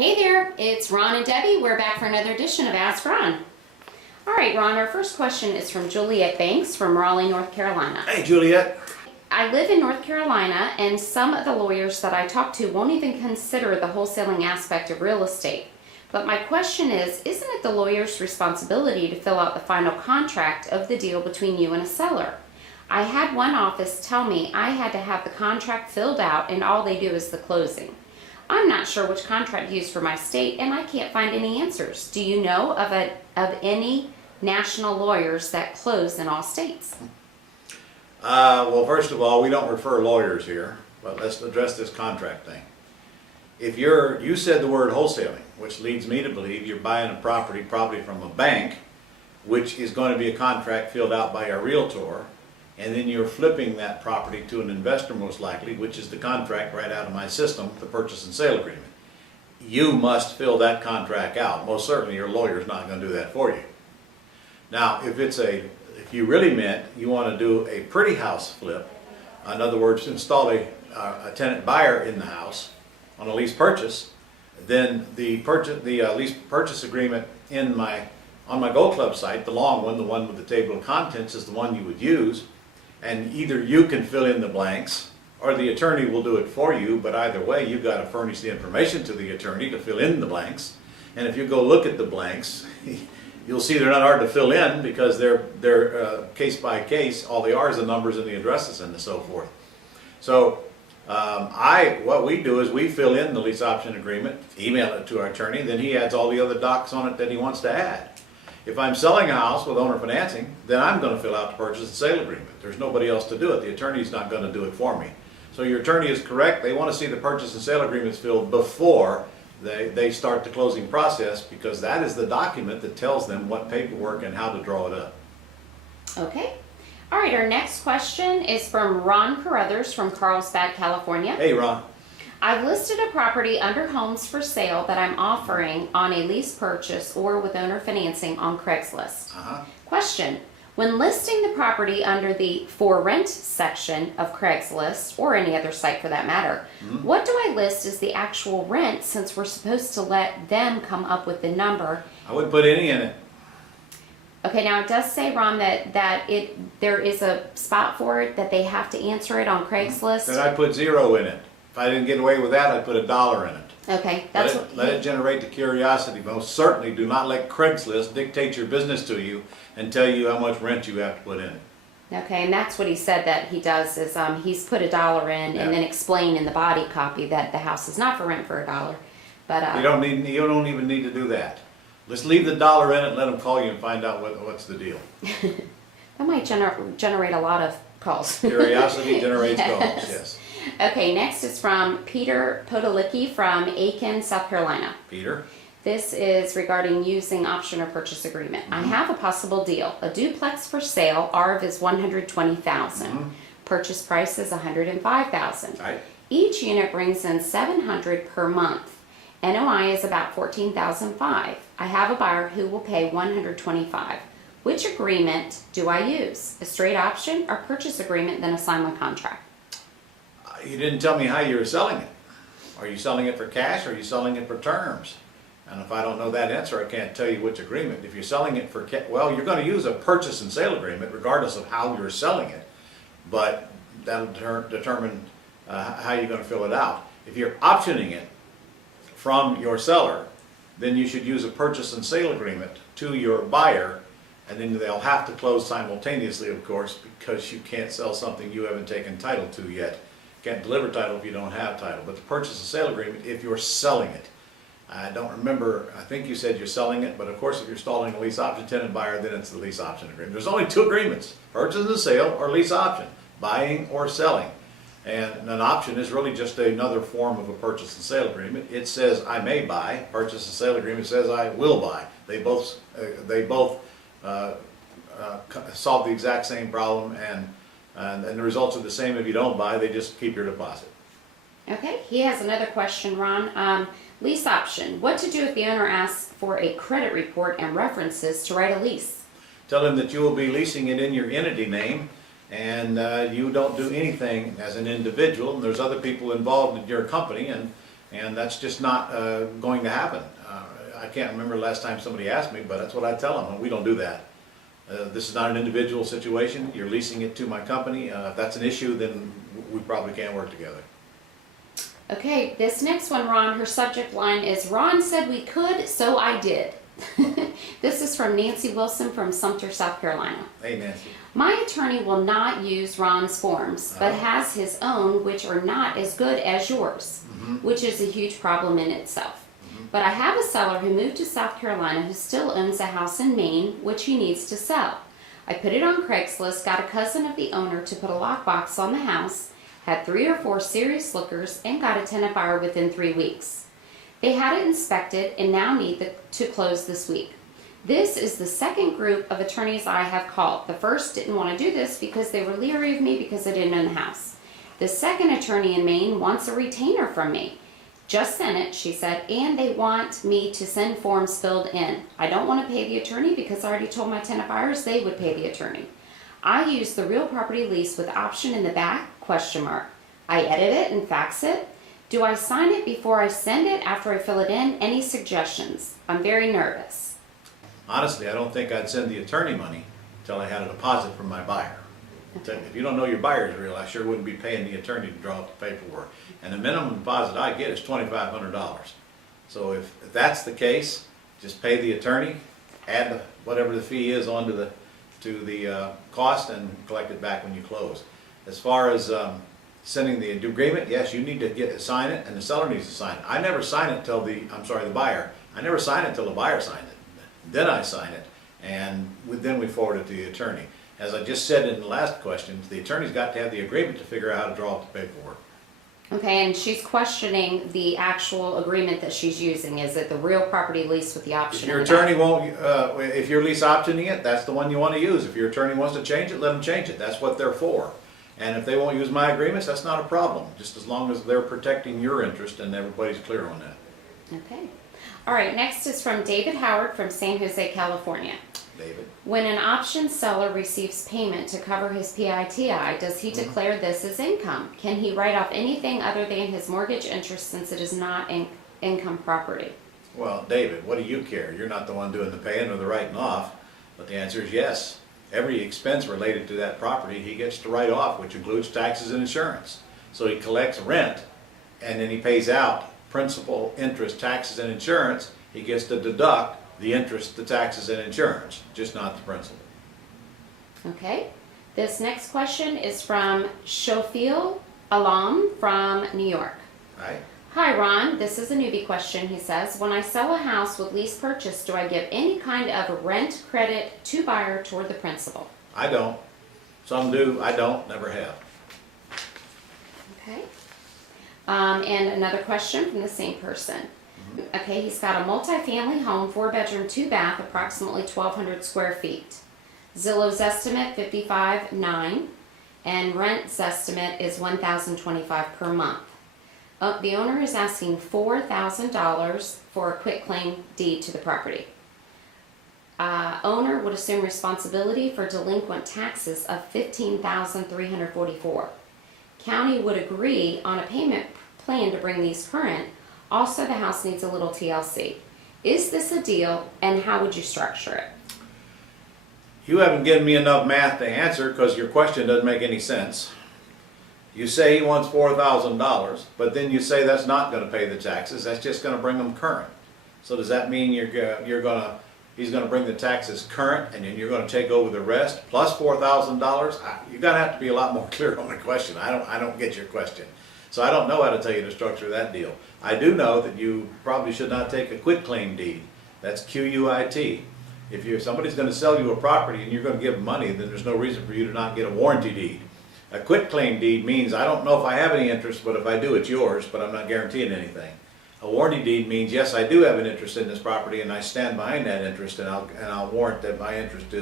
Hey there, it's Ron and Debbie. We're back for another edition of Ask Ron. All right, Ron, our first question is from Juliet Banks from Raleigh, North Carolina. Hey, Juliet. I live in North Carolina, and some of the lawyers that I talk to won't even consider the wholesaling aspect of real estate. But my question is, isn't it the lawyer's responsibility to fill out the final contract of the deal between you and a seller? I had one office tell me I had to have the contract filled out and all they do is the closing. I'm not sure which contract to use for my state, and I can't find any answers. Do you know of any national lawyers that close in all states? Well, first of all, we don't refer lawyers here, but let's address this contract thing. If you said the word wholesaling, which leads me to believe you're buying a property probably from a bank, which is going to be a contract filled out by a realtor, and then you're flipping that property to an investor most likely, which is the contract right out of my system, the purchase and sale agreement. You must fill that contract out. Most certainly your lawyer's not going to do that for you. Now, if you really meant you want to do a pretty house flip, in other words, install a tenant buyer in the house on a lease purchase, then the lease purchase agreement on my Gold Club site, the long one, the one with the table of contents, is the one you would use. And either you can fill in the blanks or the attorney will do it for you, but either way you've got to furnish the information to the attorney to fill in the blanks. And if you go look at the blanks, you'll see they're not hard to fill in because they're case by case. All they are is the numbers and the addresses and so forth. So what we do is we fill in the lease option agreement, email it to our attorney, then he adds all the other docs on it that he wants to add. If I'm selling a house with owner financing, then I'm going to fill out the purchase and sale agreement. There's nobody else to do it. The attorney's not going to do it for me. So your attorney is correct. They want to see the purchase and sale agreements filled before they start the closing process, because that is the document that tells them what paperwork and how to draw it up. Okay. All right, our next question is from Ron Carruthers from Carlsbad, California. Hey, Ron. I've listed a property under homes for sale that I'm offering on a lease purchase or with owner financing on Craigslist. Question: when listing the property under the for rent section of Craigslist or any other site for that matter, what do I list as the actual rent, since we're supposed to let them come up with the number? I wouldn't put any in it. Okay, now it does say, Ron, that there is a spot for it, that they have to answer it on Craigslist. Then I'd put 0 in it. If I didn't get away with that, I'd put $1 in it. Okay, Let it generate the curiosity. Most certainly do not let Craigslist dictate your business to you and tell you how much rent you have to put in it. Okay, and that's what he said that he does is he's put $1 in and then explain in the body copy that the house is not for rent for $1. But you don't even need to do that. Let's leave the $1 in it and let them call you and find out what's the deal. That might generate a lot of calls. Curiosity generates calls, yes. Okay, next is from Peter Podolicki from Aiken, South Carolina. Peter? This is regarding using option or purchase agreement. I have a possible deal. A duplex for sale. ARV is $120,000. Purchase price is $105,000. Right. Each unit brings in $700 per month. NOI is about $14,500. I have a buyer who will pay $125,000. Which agreement do I use? A straight option or purchase agreement, then a assignment contract? You didn't tell me how you were selling it. Are you selling it for cash or are you selling it for terms? And if I don't know that answer, I can't tell you which agreement. If you're selling it for well, you're going to use a purchase and sale agreement regardless of how you're selling it, but that'll determine how you're going to fill it out. If you're optioning it from your seller, then you should use a purchase and sale agreement to your buyer, and then they'll have to close simultaneously, of course, because you can't sell something you haven't taken title to yet. Can't deliver title if you don't have title. But the purchase and sale agreement, if you're selling it. I don't remember, I think you said you're selling it, but of course if you're installing a lease option tenant buyer, then it's the lease option agreement. There's only 2 agreements: purchase and sale or lease option, buying or selling. And an option is really just another form of a purchase and sale agreement. It says I may buy. Purchase and sale agreement says I will buy. They both solve the exact same problem, and the results are the same if you don't buy. They just keep your deposit. Okay, he has another question, Ron. Lease option. What to do if the owner asks for a credit report and references to write a lease? Tell him that you will be leasing it in your entity name, and you don't do anything as an individual, and there's other people involved in your company, and and that's just not going to happen. I can't remember the last time somebody asked me, but that's what I tell them, and we don't do that. This is not an individual situation. You're leasing it to my company. If that's an issue, then we probably can't work together. Okay, this next one, Ron, her subject line is, Ron said we could, so I did. This is from Nancy Wilson from Sumter, South Carolina. Hey, Nancy. My attorney will not use Ron's forms, but has his own, which are not as good as yours, which is a huge problem in itself. But I have a seller who moved to South Carolina who still owns a house in Maine, which he needs to sell. I put it on Craigslist, got a cousin of the owner to put a lockbox on the house, had 3 or 4 serious lookers, and got a tenant buyer within 3 weeks. They had it inspected and now need to close this week. This is the second group of attorneys I have called. The first didn't want to do this because they were leery of me because I didn't own the house. The second attorney in Maine wants a retainer from me. Just sent it, she said, and they want me to send forms filled in. I don't want to pay the attorney because I already told my tenant buyers they would pay the attorney. I use the real property lease with option in the back, ? I edit it and fax it. Do I sign it before I send it after I fill it in? Any suggestions? I'm very nervous. Honestly, I don't think I'd send the attorney money until I had a deposit from my buyer. If you don't know your buyer's real, I sure wouldn't be paying the attorney to draw up the paperwork. And the minimum deposit I get is $2,500. So if that's the case, just pay the attorney, add whatever the fee is onto the cost, and collect it back when you close. As far as sending the agreement, yes, you need to sign it, and the seller needs to sign it. I never sign it till the buyer. I never sign it till the buyer signed it. Then I sign it, and then we forward it to the attorney. As I just said in the last question, the attorney's got to have the agreement to figure out how to draw up the paperwork. Okay, and she's questioning the actual agreement that she's using. Is it the real property lease with the option? If your attorney won't, if you're lease optioning it, that's the one you want to use. If your attorney wants to change it, let them change it. That's what they're for. And if they won't use my agreements, that's not a problem, just as long as they're protecting your interest and everybody's clear on that. Okay. All right, next is from David Howard from San Jose, California. David? When an option seller receives payment to cover his PITI, does he declare this as income? Can he write off anything other than his mortgage interest since it is not income property? Well, David, what do you care? You're not the one doing the paying or the writing off. But the answer is yes. Every expense related to that property he gets to write off, which includes taxes and insurance. So he collects rent, and then he pays out principal, interest, taxes, and insurance. He gets to deduct the interest, the taxes, and insurance, just not the principal. Okay. This next question is from Shofiel Alam from New York. Right? Hi, Ron. This is a newbie question, he says. When I sell a house with lease purchase, do I give any kind of rent credit to buyer toward the principal? I don't. Some do. I don't. Never have. Okay. And another question from the same person. Okay, he's got a multi-family home, 4-bedroom, 2-bath, approximately 1,200 square feet. Zillow's estimate $55,900, and rent's estimate is $1,025 per month. The owner is asking $4,000 for a quitclaim deed to the property. Owner would assume responsibility for delinquent taxes of $15,344. County would agree on a payment plan to bring these current. Also, the house needs a little TLC. Is this a deal, and how would you structure it? You haven't given me enough math to answer because your question doesn't make any sense. You say he wants $4,000, but then you say that's not going to pay the taxes. That's just going to bring them current. So does that mean he's going to bring the taxes current, and then you're going to take over the rest plus $4,000? You're going to have to be a lot more clear on the question. I don't get your question. So I don't know how to tell you to structure that deal. I do know that you probably should not take a quitclaim deed. That's QUIT. If somebody's going to sell you a property and you're going to give them money, then there's no reason for you to not get a warranty deed. A quitclaim deed means I don't know if I have any interest, but if I do, it's yours, but I'm not guaranteeing anything. A warranty deed means, yes, I do have an interest in this property, and I stand behind that interest, and I'll warrant that my interest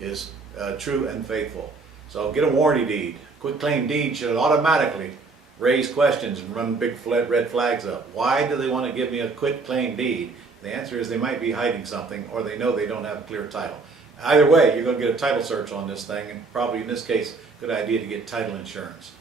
is true and faithful. So get a warranty deed. Quitclaim deed should automatically raise questions and run big red flags up. Why do they want to give me a quitclaim deed? The answer is they might be hiding something, or they know they don't have a clear title. Either way, you're going to get a title search on this thing, and probably in this case, good idea to get title insurance.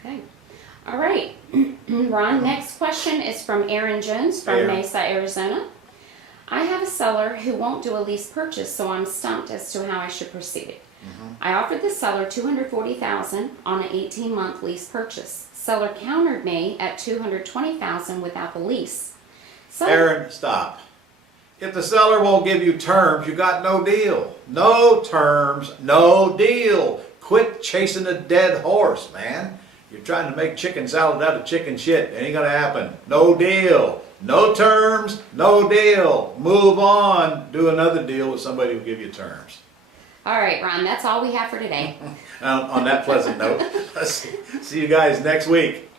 Okay. All right, Ron, next question is from Aaron Jones from Hey, Aaron. Mesa, Arizona. I have a seller who won't do a lease purchase, so I'm stumped as to how I should proceed. I offered the seller $240,000 on an 18-month lease purchase. Seller countered me at $220,000 without the lease. Aaron, stop. If the seller won't give you terms, you got no deal. No terms, no deal. Quit chasing a dead horse, man. You're trying to make chicken salad out of chicken shit. It ain't gonna happen. No deal. No terms, no deal. Move on. Do another deal with somebody who'll give you terms. All right, Ron, that's all we have for today. On that pleasant note, let's see you guys next week.